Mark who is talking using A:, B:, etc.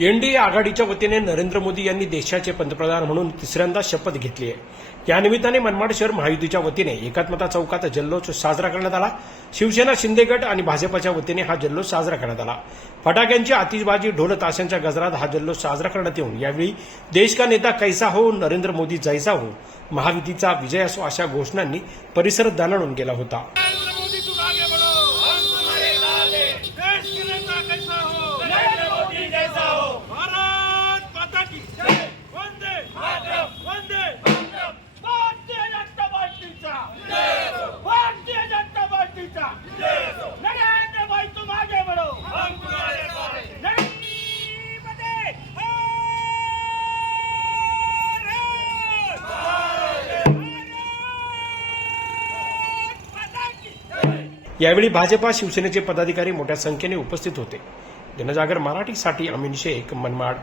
A: NDA आघाडीच्या वतीने नरेंद्र मोदी यांनी देशाचे पंतप्रधान म्हणून तिसऱ्यांदा शपथ घेतली आहे. या निमित्ताने मनमाड शहर महायुतीच्या वतीने एकात्मता चौकात जल्लोष साजरा करण्यात आला. शिवसेना शिंदे गट आणि भाजपच्या वतीने हा जल्लोष साजरा करण्यात आला. फटाक्यांची आतिषबाजी ढोल ताशांच्या गजरात हा जल्लोष साजरा करण्यात येऊन यावेळी देश का नेता कैसा हो नरेंद्र मोदी जैसा हो महायुतीचा विजय असो अशा घोषणांनी परिसर दणाणून गेला होता. यावेळी भाजपा शिवसेनेचे पदाधिकारी मोठ्या संख्येने उपस्थित होते. जनजागर मराठीसाठी अमीन शेख मनमाड